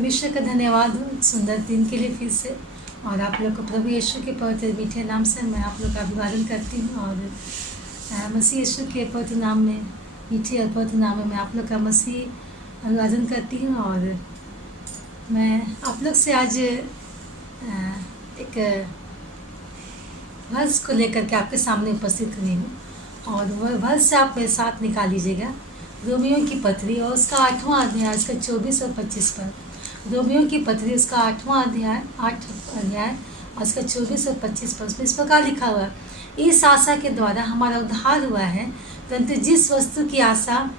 परमेश्वर का धन्यवाद हो एक सुंदर दिन के लिए फिर से। और आप लोग को प्रभु यीशु के पवित्र मीठे नाम से मैं आप लोग का अभिवादन करती हूँ। और मसीह यीशु के पवित्र नाम में, मीठे और पवित्र नाम में मैं आप लोग का मसीह अभिवादन करती हूँ। और मैं आप लोग से आज एक वर्ष को लेकर के आपके सामने उपस्थित हुई हूँ। और वह वर्ष आप मेरे साथ निकाल लीजिएगा, रोमियो की पत्री और उसका 8वां अध्याय, उसका 24 और 25 पर। रोमियो की पत्री उसका 8वां अध्याय, 8 अध्याय और उसका 24 और 25 पर। उसमें इस प्रकार लिखा हुआ है, इस आशा के द्वारा हमारा उद्धार हुआ है, परंतु जिस वस्तु की आशा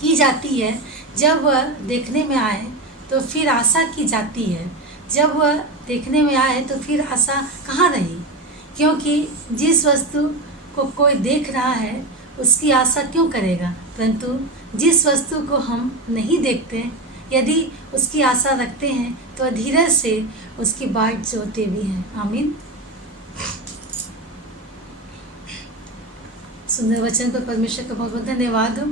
की जाती है जब वह देखने में आए तो फिर आशा की जाती है। जब वह देखने में आए तो फिर आशा कहाँ रही? क्योंकि जिस वस्तु को कोई देख रहा है उसकी आशा क्यों करेगा? परंतु जिस वस्तु को हम नहीं देखते, यदि उसकी आशा रखते हैं तो धीरज से उसकी बाट जोते भी हैं। आमीन। सुंदर वचन पर परमेश्वर का बहुत बहुत धन्यवाद हो।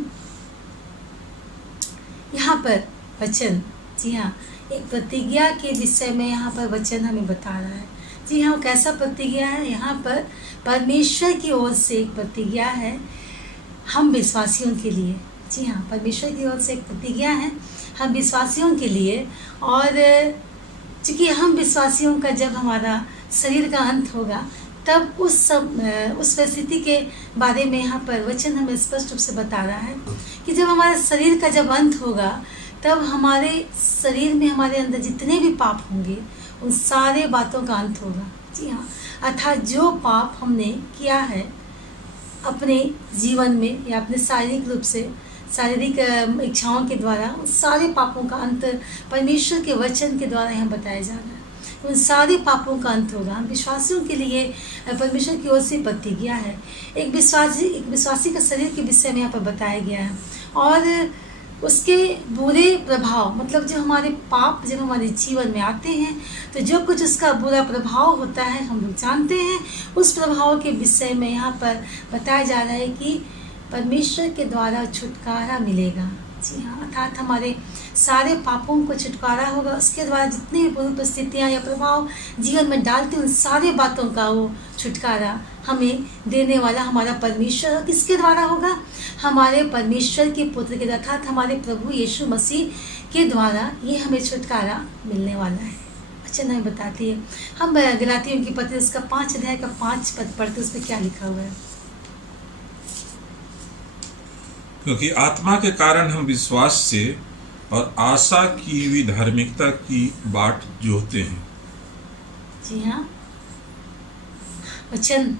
यहाँ पर वचन, जी हाँ, एक प्रतिज्ञा के विषय में यहाँ पर वचन हमें बता रहा है। जी हाँ, कैसा प्रतिज्ञा है? यहाँ पर परमेश्वर की ओर से एक प्रतिज्ञा है हम विश्वासियों के लिए। जी हाँ, परमेश्वर की ओर से एक प्रतिज्ञा है हम विश्वासियों के लिए। और चूँकि हम विश्वासियों का जब हमारा शरीर का अंत होगा तब उस परिस्थिति के बारे में यहाँ पर वचन हमें स्पष्ट रूप से बता रहा है कि जब हमारे शरीर का जब अंत होगा तब हमारे शरीर में, हमारे अंदर जितने भी पाप होंगे उन सारे बातों का अंत होगा। जी हाँ, अर्थात जो पाप हमने किया है अपने जीवन में या अपने शारीरिक रूप से, शारीरिक इच्छाओं के द्वारा, उन सारे पापों का अंत परमेश्वर के वचन के द्वारा यहाँ बताया जा रहा है। उन सारे पापों का अंत होगा। हम विश्वासियों के लिए परमेश्वर की ओर से प्रतिज्ञा है। एक विश्वासी का शरीर के विषय में यहाँ पर बताया गया है। और उसके बुरे प्रभाव, मतलब जो हमारे पाप जब हमारे जीवन में आते हैं तो जो कुछ उसका बुरा प्रभाव होता है हम लोग जानते हैं। उस प्रभाव के विषय में यहाँ पर बताया जा रहा है कि परमेश्वर के द्वारा छुटकारा मिलेगा। जी हाँ, अर्थात हमारे सारे पापों को छुटकारा होगा। उसके द्वारा जितनी भी बुरी परिस्थितियाँ या प्रभाव जीवन में डालते उन सारे बातों का वो छुटकारा हमें देने वाला हमारा परमेश्वर किसके द्वारा होगा? हमारे परमेश्वर के पुत्र के, अर्थात हमारे प्रभु यीशु मसीह के द्वारा ये हमें छुटकारा मिलने वाला है। अच्छा, नहीं बताती है। हम गलातियों की पत्री उसका 5 अध्याय का 5 पद पढ़ते, उस पर क्या लिखा हुआ है? क्योंकि आत्मा के कारण हम विश्वास से और आशा की हुई धार्मिकता की बाट जोहते हैं। जी हाँ, वचन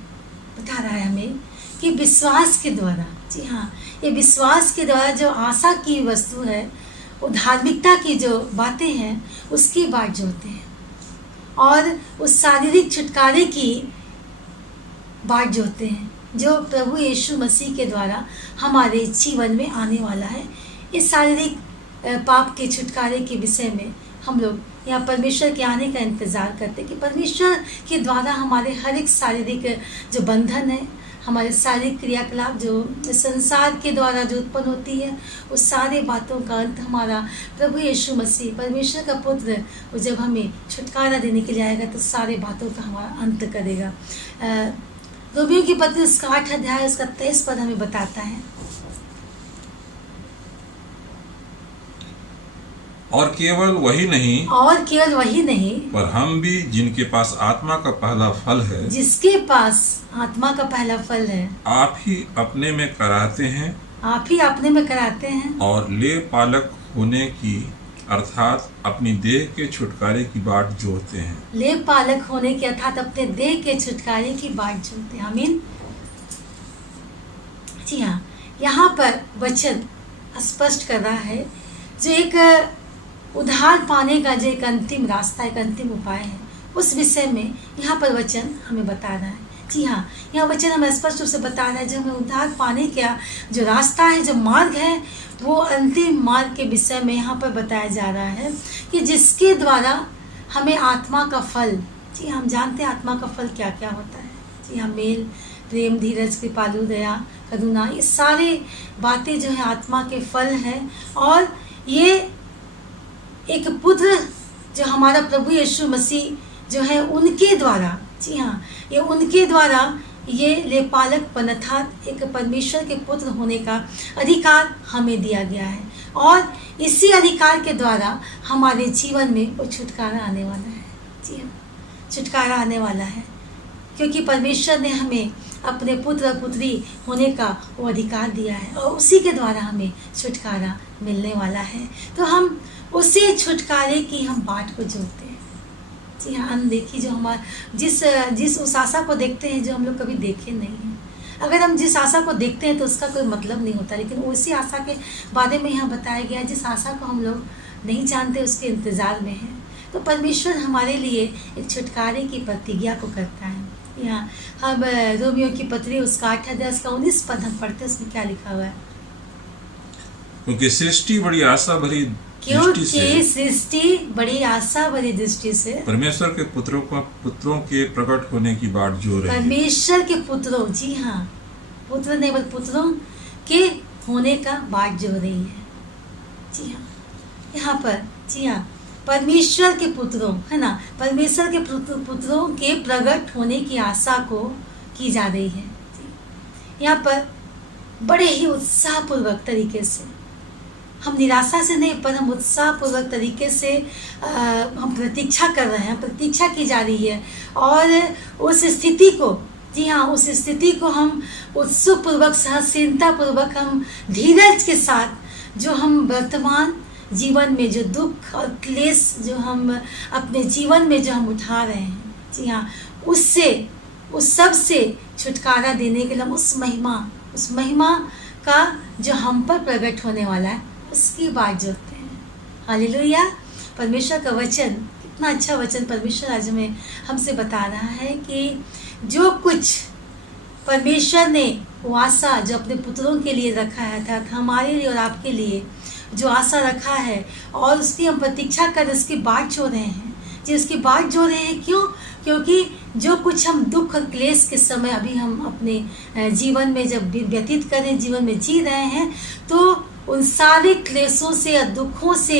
बता रहा है हमें कि विश्वास के द्वारा, जी हाँ, ये विश्वास के द्वारा जो आशा की वस्तु है, वो धार्मिकता की जो बातें हैं उसकी बाट जोहते हैं और उस शारीरिक छुटकारे की बाट जोहते हैं जो प्रभु यीशु मसीह के द्वारा हमारे जीवन में आने वाला है। इस शारीरिक पाप के छुटकारे के विषय में हम लोग यहाँ परमेश्वर के आने का इंतज़ार करते कि परमेश्वर के द्वारा हमारे हर एक शारीरिक जो बंधन है, हमारे शारीरिक क्रियाकलाप जो संसार के द्वारा जो उत्पन्न होती है, उस सारे बातों का अंत हमारा प्रभु यीशु मसीह, परमेश्वर का पुत्र, वो जब हमें छुटकारा देने के लिए आएगा तो सारे बातों का हमारा अंत करेगा। रोमियो की पत्री उसका 8 अध्याय उसका 23 पद हमें बताता है, और केवल वही नहीं पर हम भी जिनके पास आत्मा का पहला फल है, जिसके पास आत्मा का पहला फल है, आप ही अपने में कराते हैं और ले पालक होने की, अर्थात अपनी देह के छुटकारे की बाट जोहते हैं। ले पालक होने की, अर्थात अपने देह के छुटकारे की बाट जोहते हैं। आमीन। जी हाँ, यहाँ पर वचन स्पष्ट कर रहा है जो एक उद्धार पाने का जो एक अंतिम रास्ता, एक अंतिम उपाय है, उस विषय में यहाँ पर वचन हमें बता रहा है। जी हाँ, यहाँ वचन हमें स्पष्ट रूप से बता रहा है जो हमें उद्धार पाने का जो रास्ता है, जो मार्ग है, वो अंतिम मार्ग के विषय में यहाँ पर बताया जा रहा है कि जिसके द्वारा हमें आत्मा का फल, जी हम जानते हैं आत्मा का फल क्या क्या होता है। जी हाँ, मेल, प्रेम, धीरज, कृपालु, दया, करुणा, ये सारे बातें जो है आत्मा के फल हैं। और ये एक पुत्र जो हमारा प्रभु यीशु मसीह जो है उनके द्वारा, जी हाँ, ये उनके द्वारा ये लेपालक पनथात एक परमेश्वर के पुत्र होने का अधिकार हमें दिया गया है, और इसी अधिकार के द्वारा हमारे जीवन में वो छुटकारा आने वाला है। जी हाँ, छुटकारा आने वाला है, क्योंकि परमेश्वर ने हमें अपने पुत्र और पुत्री होने का वो अधिकार दिया है, और उसी के द्वारा हमें छुटकारा मिलने वाला है। तो हम उसी छुटकारे की हम बाट को जोड़ते हैं। जी हाँ, अनदेखी जो हमारा जिस उस आशा को देखते हैं जो हम लोग कभी देखे नहीं हैं। अगर हम जिस आशा को देखते हैं तो उसका कोई मतलब नहीं होता, लेकिन उसी आशा के बारे में यहाँ बताया गया जिस आशा को हम लोग नहीं जानते उसके इंतज़ार में हैं। तो परमेश्वर हमारे लिए एक छुटकारे की प्रतिज्ञा को करता है। यहाँ हम रोमियो की पत्री उसका 8 अध्याय उसका 19 पद हम पढ़ते हैं, उसमें क्या लिखा हुआ है? क्योंकि सृष्टि बड़ी आशा भरी दृष्टि से परमेश्वर के पुत्रों के प्रकट होने की बाट जो रही है। परमेश्वर के पुत्रों, जी हाँ, पुत्र नहीं बल्कि पुत्रों के होने का बाट जो रही है। जी हाँ, यहाँ पर जी हाँ, परमेश्वर के पुत्रों, है ना, परमेश्वर के पुत्रों के प्रकट होने की आशा को की जा रही है। यहाँ पर बड़े ही उत्साहपूर्वक तरीके से, हम निराशा से नहीं पर हम उत्साहपूर्वक तरीके से हम प्रतीक्षा कर रहे हैं, प्रतीक्षा की जा रही है, और उस स्थिति को, जी हाँ, उस स्थिति को हम उत्सुकपूर्वक, सहनशीलतापूर्वक, हम धीरज के साथ जो हम वर्तमान जीवन में जो दुख और क्लेश जो हम अपने जीवन में जो हम उठा रहे हैं, जी हाँ, उससे, उस सब से छुटकारा देने के लिए हम उस महिमा का जो हम पर प्रकट होने वाला है उसकी बात जोड़ते हैं। हालेलुया। परमेश्वर का वचन, कितना अच्छा वचन परमेश्वर आज हमें हमसे बता रहा है कि जो कुछ परमेश्वर ने वो आशा जो अपने पुत्रों के लिए रखा है, अर्थात हमारे लिए और आपके लिए जो आशा रखा है, और उसकी हम प्रतीक्षा कर उसकी बाट जो रहे हैं, जी उसकी बाट जो रहे हैं। क्यों? क्योंकि जो कुछ हम दुख और क्लेश के समय अभी हम अपने जीवन में जब व्यतीत कर रहे हैं, जीवन में जी रहे हैं, तो उन सारे क्लेशों से या दुखों से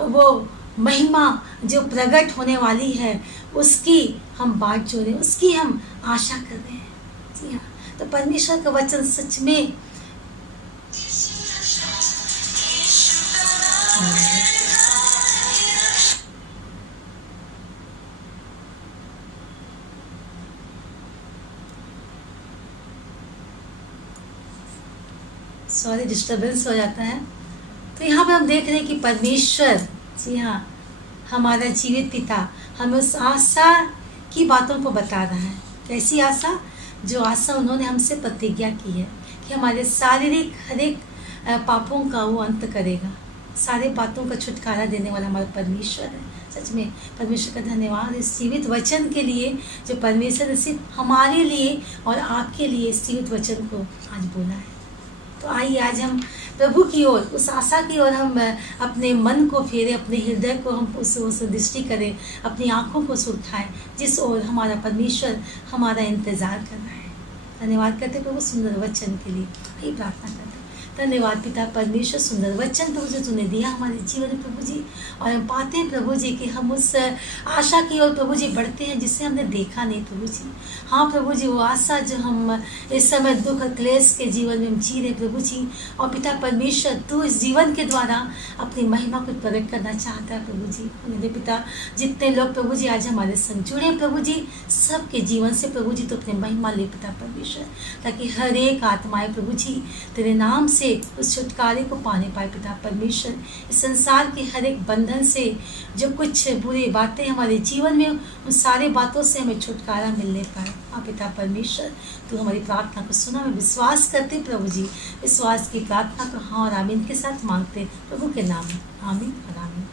वो महिमा जो प्रकट होने वाली है उसकी हम बाट जो रहे हैं, उसकी हम आशा कर रहे हैं। जी हाँ, तो परमेश्वर का वचन सच में डिस्टर्बेंस हो जाता है। तो यहाँ पर हम देख रहे हैं कि परमेश्वर, जी हाँ, हमारा जीवित पिता हमें उस आशा की बातों को बता रहा है। कैसी आशा? जो आशा उन्होंने हमसे प्रतिज्ञा की है कि हमारे शारीरिक हर एक पापों का वो अंत करेगा, सारे बातों का छुटकारा देने वाला हमारा परमेश्वर है। सच में परमेश्वर का धन्यवाद इस जीवित वचन के लिए जो परमेश्वर ने सिर्फ हमारे लिए और आपके लिए इस जीवित वचन को आज बोला है। तो आइए आज हम प्रभु की ओर, उस आशा की ओर हम अपने मन को फेरें, अपने हृदय को हम उस दृष्टि करें, अपनी आँखों को सुखाएं जिस ओर हमारा परमेश्वर हमारा इंतज़ार कर रहा है। धन्यवाद करते प्रभु सुंदर वचन के लिए, यही प्रार्थना करते। धन्यवाद पिता परमेश्वर, सुंदर वचन प्रभु जो तूने दिया हमारे जीवन में प्रभु जी, और हम पाते हैं प्रभु जी कि हम उस आशा की ओर प्रभु जी बढ़ते हैं जिससे हमने देखा नहीं प्रभु जी। हाँ प्रभु जी, वो आशा जो हम इस समय दुख और क्लेश के जीवन में हम जी रहे प्रभु जी, और पिता परमेश्वर तू इस जीवन के द्वारा अपनी महिमा को प्रकट करना चाहता है प्रभु जी। मेरे पिता जितने लोग प्रभु जी आज हमारे संग जुड़े प्रभु जी, सबके जीवन से प्रभु जी तो अपनी महिमा ले पिता परमेश्वर, ताकि हर एक आत्माएं प्रभु जी तेरे नाम से उस छुटकारे को पाने पाए पिता परमेश्वर। इस संसार के हर एक बंधन से जो कुछ बुरी बातें हमारे जीवन में, उन सारे बातों से हमें छुटकारा मिलने पाए। हाँ पिता परमेश्वर, तू हमारी प्रार्थना को सुना। मैं विश्वास करते प्रभु जी, विश्वास की प्रार्थना को हाँ और आमीन के साथ मांगते प्रभु के नाम में, आमीन और आमीन।